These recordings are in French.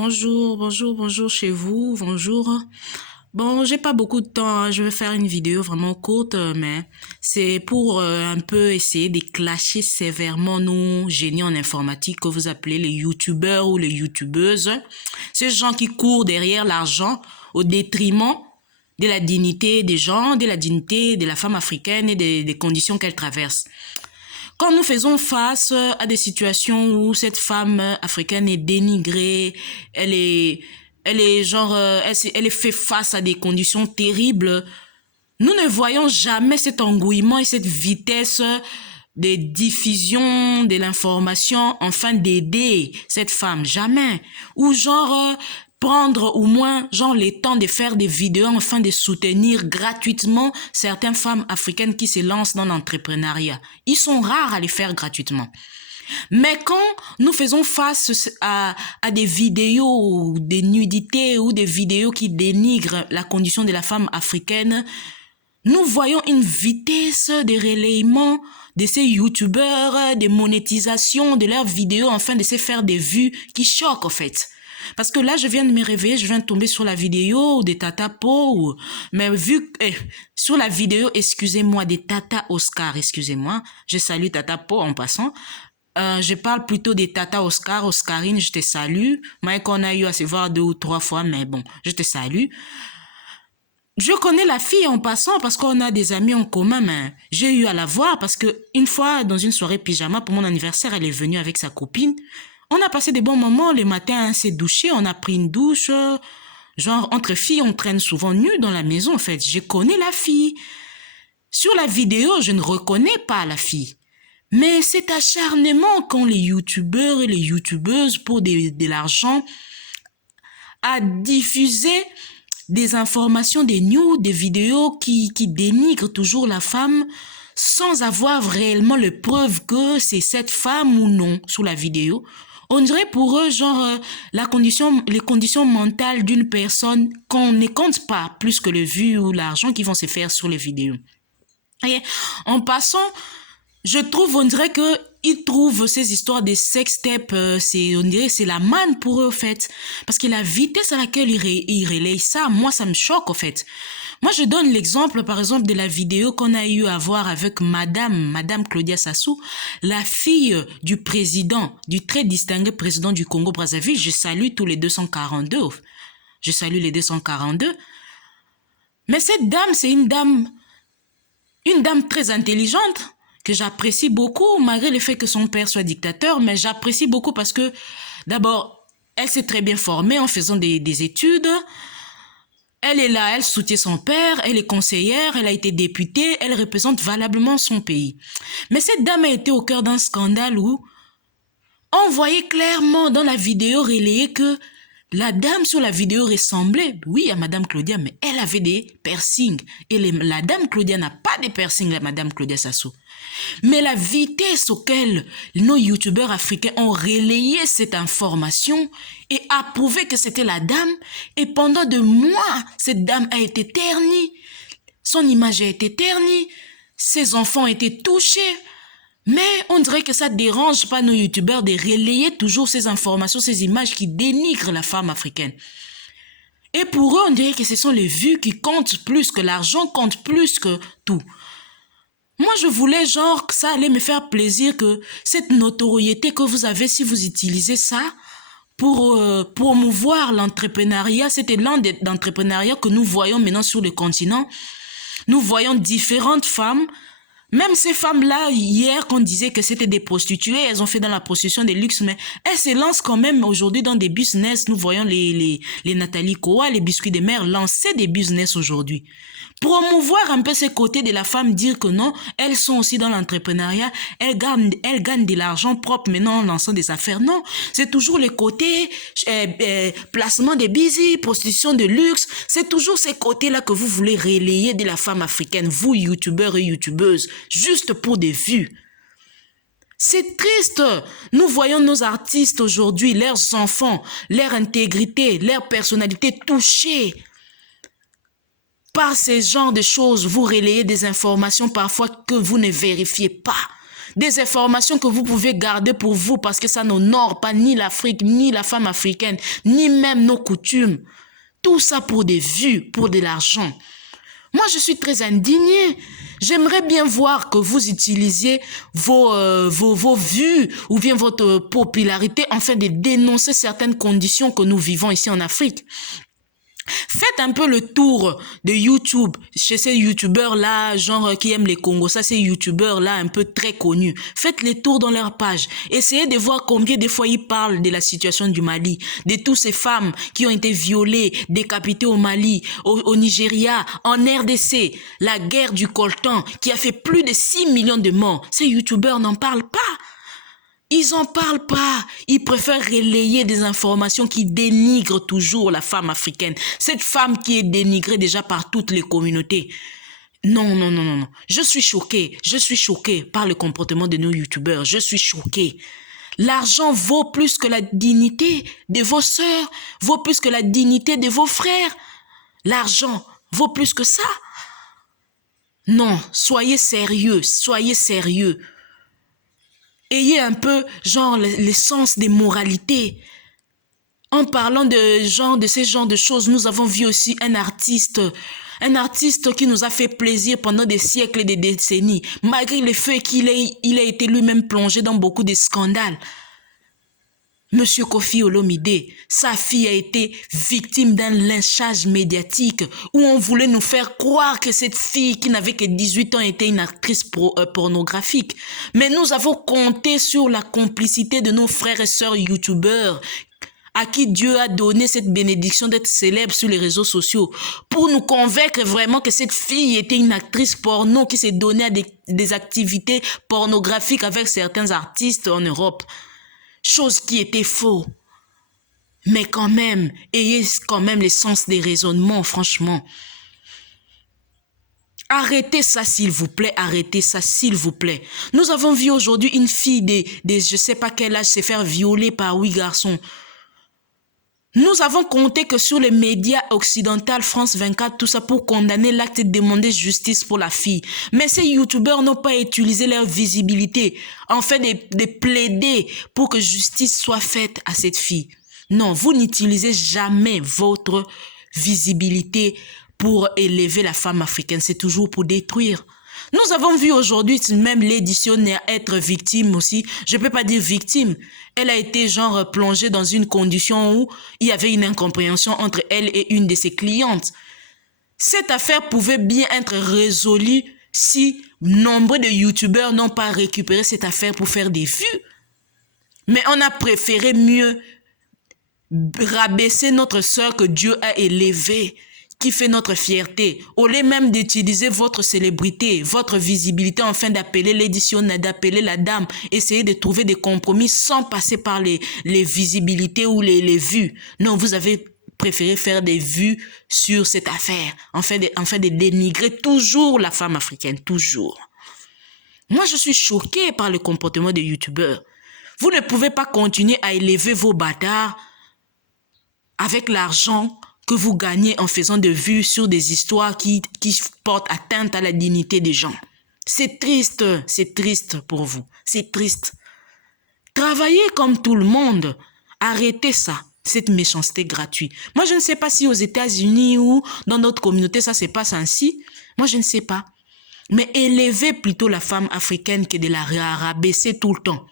Bonjour chez vous, bonjour. Bon, j'ai pas beaucoup de temps, hein. Je vais faire une vidéo vraiment courte, mais c'est pour un peu essayer de clasher sévèrement nos génies en informatique que vous appelez les youtubeurs ou les youtubeuses. Ces gens qui courent derrière l'argent au détriment de la dignité des gens, de la dignité de la femme africaine et des conditions qu'elle traverse. Quand nous faisons face à des situations où cette femme africaine est dénigrée, elle est genre, elle est fait face à des conditions terribles, nous ne voyons jamais cet engouement et cette vitesse de diffusion de l'information afin d'aider cette femme. Jamais. Ou genre, prendre au moins genre le temps de faire des vidéos afin de soutenir gratuitement certaines femmes africaines qui se lancent dans l'entrepreneuriat. Ils sont rares à les faire gratuitement. Mais quand nous faisons face à des vidéos ou des nudités ou des vidéos qui dénigrent la condition de la femme africaine, nous voyons une vitesse de relayement de ces youtubeurs, de monétisation de leurs vidéos afin de se faire des vues qui choquent en fait. Parce que là, je viens de me réveiller, je viens de tomber sur la vidéo de Tata Po, mais sur la vidéo, excusez-moi, de Tata Oscar, excusez-moi, je salue Tata Po en passant. Je parle plutôt de Tata Oscar, Oscarine, je te salue. Moi, qu'on a eu à se voir 2 ou 3 fois, mais bon, je te salue. Je connais la fille en passant parce qu'on a des amis en commun, mais j'ai eu à la voir parce que une fois, dans une soirée pyjama pour mon anniversaire, elle est venue avec sa copine. On a passé des bons moments. Le matin, on s'est douché, on a pris une douche. Genre, entre filles, on traîne souvent nues dans la maison, en fait. Je connais la fille. Sur la vidéo, je ne reconnais pas la fille. Mais cet acharnement qu'ont les youtubeurs et les youtubeuses pour de l'argent à diffuser des informations, des news, des vidéos qui dénigrent toujours la femme sans avoir réellement le preuve que c'est cette femme ou non sous la vidéo. On dirait pour eux, genre, les conditions mentales d'une personne qu'on ne compte pas plus que le vues ou l'argent qu'ils vont se faire sur les vidéos. Et en passant, je trouve, on dirait que ils trouvent ces histoires de sextape, on dirait c'est la manne pour eux, en fait. Parce que la vitesse à laquelle ils relayent ça, moi, ça me choque, en fait. Moi, je donne l'exemple, par exemple, de la vidéo qu'on a eu à voir avec Madame Claudia Sassou, la fille du président, du très distingué président du Congo-Brazzaville. Je salue tous les 242. Je salue les 242. Mais cette dame, c'est une dame très intelligente, que j'apprécie beaucoup, malgré le fait que son père soit dictateur, mais j'apprécie beaucoup parce que, d'abord, elle s'est très bien formée en faisant des études. Elle est là, elle soutient son père, elle est conseillère, elle a été députée, elle représente valablement son pays. Mais cette dame a été au cœur d'un scandale où on voyait clairement dans la vidéo relayée que la dame sur la vidéo ressemblait, oui, à Madame Claudia, mais elle avait des piercings. Et la Dame Claudia n'a pas de piercings, la Madame Claudia Sassou. Mais la vitesse auquel nos youtubeurs africains ont relayé cette information et approuvé que c'était la dame, et pendant de mois, cette dame a été ternie. Son image a été ternie, ses enfants ont été touchés. Mais on dirait que ça dérange pas nos youtubeurs de relayer toujours ces informations, ces images qui dénigrent la femme africaine. Et pour eux, on dirait que ce sont les vues qui comptent plus, que l'argent compte plus que tout. Moi, je voulais genre que ça allait me faire plaisir que cette notoriété que vous avez, si vous utilisez ça pour promouvoir l'entrepreneuriat, cet élan d'entrepreneuriat que nous voyons maintenant sur le continent. Nous voyons différentes femmes. Même ces femmes-là, hier, qu'on disait que c'était des prostituées, elles ont fait dans la prostitution de luxe, mais elles se lancent quand même aujourd'hui dans des business. Nous voyons les Nathalie Koa, les biscuits de mer lancer des business aujourd'hui. Promouvoir un peu ces côtés de la femme, dire que non, elles sont aussi dans l'entrepreneuriat, elles gagnent de l'argent propre maintenant en lançant des affaires. Non, c'est toujours les côtés placement des busy, prostitution de luxe, c'est toujours ces côtés-là que vous voulez relayer de la femme africaine, vous youtubeurs et youtubeuses, juste pour des vues. C'est triste. Nous voyons nos artistes aujourd'hui, leurs enfants, leur intégrité, leur personnalité touchée par ces genres de choses. Vous relayez des informations parfois que vous ne vérifiez pas. Des informations que vous pouvez garder pour vous parce que ça n'honore pas ni l'Afrique, ni la femme africaine, ni même nos coutumes. Tout ça pour des vues, pour de l'argent. Moi, je suis très indignée. J'aimerais bien voir que vous utilisiez vos vues ou bien votre popularité afin de dénoncer certaines conditions que nous vivons ici en Afrique. Faites un peu le tour de YouTube chez ces youtubeurs-là, genre qui aiment les Congos, ça ces youtubeurs-là un peu très connus. Faites les tours dans leur page. Essayez de voir combien de fois ils parlent de la situation du Mali, de toutes ces femmes qui ont été violées, décapitées au Mali, au Nigeria, en RDC, la guerre du coltan qui a fait plus de 6 millions de morts. Ces youtubeurs n'en parlent pas. Ils en parlent pas. Ils préfèrent relayer des informations qui dénigrent toujours la femme africaine. Cette femme qui est dénigrée déjà par toutes les communautés. Non, non, non, non, non. Je suis choquée par le comportement de nos youtubeurs. Je suis choquée. L'argent vaut plus que la dignité de vos sœurs, vaut plus que la dignité de vos frères. L'argent vaut plus que ça. Non, soyez sérieux, soyez sérieux. Ayez un peu, genre, le sens des moralités. En parlant de ces genres de choses, nous avons vu aussi un artiste qui nous a fait plaisir pendant des siècles et des décennies, malgré le fait qu'il a été lui-même plongé dans beaucoup de scandales. Monsieur Koffi Olomide, sa fille a été victime d'un lynchage médiatique où on voulait nous faire croire que cette fille qui n'avait que 18 ans était une actrice pornographique. Mais nous avons compté sur la complicité de nos frères et sœurs youtubeurs à qui Dieu a donné cette bénédiction d'être célèbre sur les réseaux sociaux pour nous convaincre vraiment que cette fille était une actrice porno qui s'est donnée à des activités pornographiques avec certains artistes en Europe. Chose qui était faux. Mais quand même, ayez quand même le sens des raisonnements, franchement. Arrêtez ça, s'il vous plaît, arrêtez ça, s'il vous plaît. Nous avons vu aujourd'hui une fille de je sais pas quel âge se faire violer par 8 garçons. Nous avons compté que sur les médias occidentaux, France 24, tout ça pour condamner l'acte et demander justice pour la fille. Mais ces youtubeurs n'ont pas utilisé leur visibilité en fait de plaider pour que justice soit faite à cette fille. Non, vous n'utilisez jamais votre visibilité pour élever la femme africaine. C'est toujours pour détruire. Nous avons vu aujourd'hui même l'éditionnaire être victime aussi. Je ne peux pas dire victime. Elle a été genre plongée dans une condition où il y avait une incompréhension entre elle et une de ses clientes. Cette affaire pouvait bien être résolue si nombre de youtubeurs n'ont pas récupéré cette affaire pour faire des vues. Mais on a préféré mieux rabaisser notre sœur que Dieu a élevée, qui fait notre fierté, au lieu même d'utiliser votre célébrité, votre visibilité, afin d'appeler l'éditionnaire, d'appeler la dame, essayer de trouver des compromis sans passer par les visibilités ou les vues. Non, vous avez préféré faire des vues sur cette affaire, afin de dénigrer toujours la femme africaine, toujours. Moi, je suis choquée par le comportement des youtubeurs. Vous ne pouvez pas continuer à élever vos bâtards avec l'argent que vous gagnez en faisant des vues sur des histoires qui portent atteinte à la dignité des gens. C'est triste pour vous, c'est triste. Travaillez comme tout le monde, arrêtez ça, cette méchanceté gratuite. Moi, je ne sais pas si aux États-Unis ou dans notre communauté, ça se passe ainsi. Moi, je ne sais pas. Mais élevez plutôt la femme africaine que de la rabaisser tout le temps.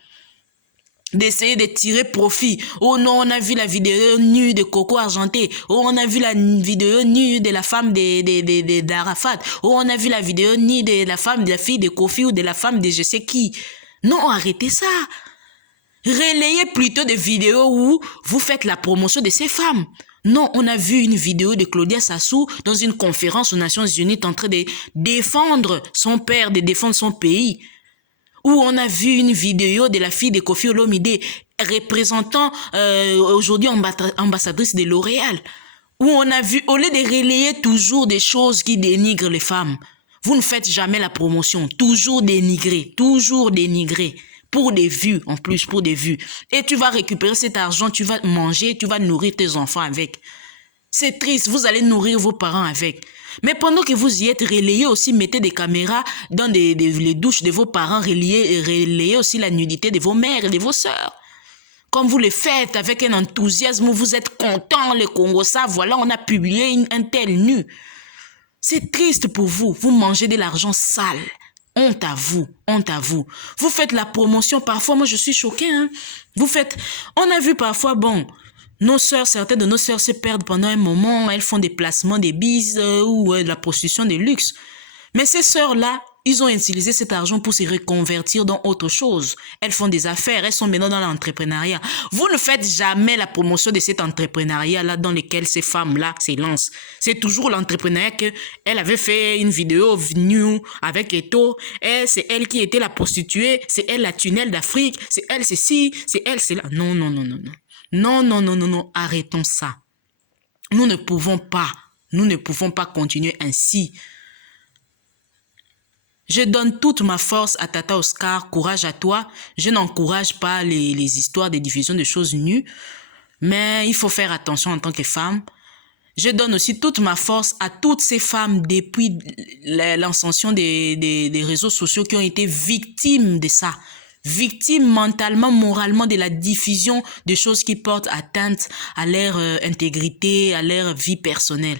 D'essayer de tirer profit. Oh non, on a vu la vidéo nue de Coco Argenté. Oh, on a vu la vidéo nue de la femme d'Arafat. Oh, on a vu la vidéo nue de la femme, de la fille de Kofi ou de la femme de je sais qui. Non, arrêtez ça. Relayez plutôt des vidéos où vous faites la promotion de ces femmes. Non, on a vu une vidéo de Claudia Sassou dans une conférence aux Nations Unies en train de défendre son père, de défendre son pays. Où on a vu une vidéo de la fille de Koffi Olomide représentant aujourd'hui ambassadrice de L'Oréal. Où on a vu, au lieu de relayer toujours des choses qui dénigrent les femmes, vous ne faites jamais la promotion, toujours dénigrer. Pour des vues, en plus, pour des vues. Et tu vas récupérer cet argent, tu vas manger, tu vas nourrir tes enfants avec. C'est triste, vous allez nourrir vos parents avec. Mais pendant que vous y êtes, relayez aussi, mettez des caméras dans les douches de vos parents, relayez aussi la nudité de vos mères et de vos sœurs. Comme vous le faites avec un enthousiasme, vous êtes content, le Congo, ça, voilà, on a publié un tel nu. C'est triste pour vous, vous mangez de l'argent sale. Honte à vous, honte à vous. Vous faites la promotion, parfois, moi je suis choquée, hein. Vous faites, on a vu parfois, bon, nos sœurs, certaines de nos sœurs se perdent pendant un moment, elles font des placements, des bises ou de la prostitution de luxe. Mais ces sœurs-là, ils ont utilisé cet argent pour se reconvertir dans autre chose. Elles font des affaires, elles sont maintenant dans l'entrepreneuriat. Vous ne faites jamais la promotion de cet entrepreneuriat-là dans lequel ces femmes-là s'élancent. C'est toujours l'entrepreneuriat qu'elle avait fait une vidéo venue avec Eto. C'est elle qui était la prostituée, c'est elle la tunnel d'Afrique, c'est elle ceci, c'est elle cela. Non, non, non, non, non. Non, non, non, non, non, arrêtons ça. Nous ne pouvons pas continuer ainsi. Je donne toute ma force à Tata Oscar, courage à toi. Je n'encourage pas les histoires de diffusion de choses nues, mais il faut faire attention en tant que femme. Je donne aussi toute ma force à toutes ces femmes depuis l'ascension des réseaux sociaux qui ont été victimes de ça. Victimes mentalement, moralement de la diffusion de choses qui portent atteinte à leur intégrité, à leur vie personnelle.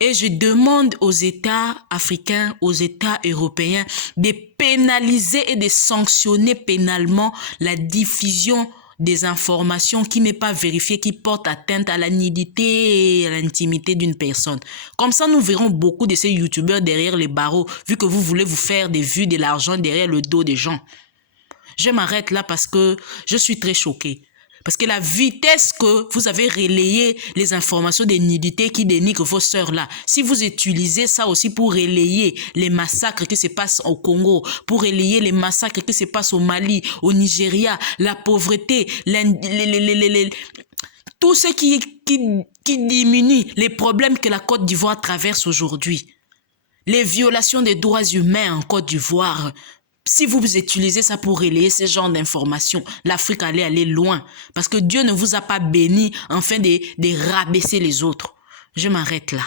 Et je demande aux États africains, aux États européens de pénaliser et de sanctionner pénalement la diffusion des informations qui n'est pas vérifiée, qui portent atteinte à la nudité et à l'intimité d'une personne. Comme ça, nous verrons beaucoup de ces youtubeurs derrière les barreaux, vu que vous voulez vous faire des vues, de l'argent derrière le dos des gens. Je m'arrête là parce que je suis très choquée. Parce que la vitesse que vous avez relayé les informations des nudités qui dénigrent vos sœurs là, si vous utilisez ça aussi pour relayer les massacres qui se passent au Congo, pour relayer les massacres qui se passent au Mali, au Nigeria, la pauvreté, tout ce qui diminue les problèmes que la Côte d'Ivoire traverse aujourd'hui, les violations des droits humains en Côte d'Ivoire. Si vous utilisez ça pour relayer ce genre d'informations, l'Afrique allait aller loin. Parce que Dieu ne vous a pas béni afin de rabaisser les autres. Je m'arrête là.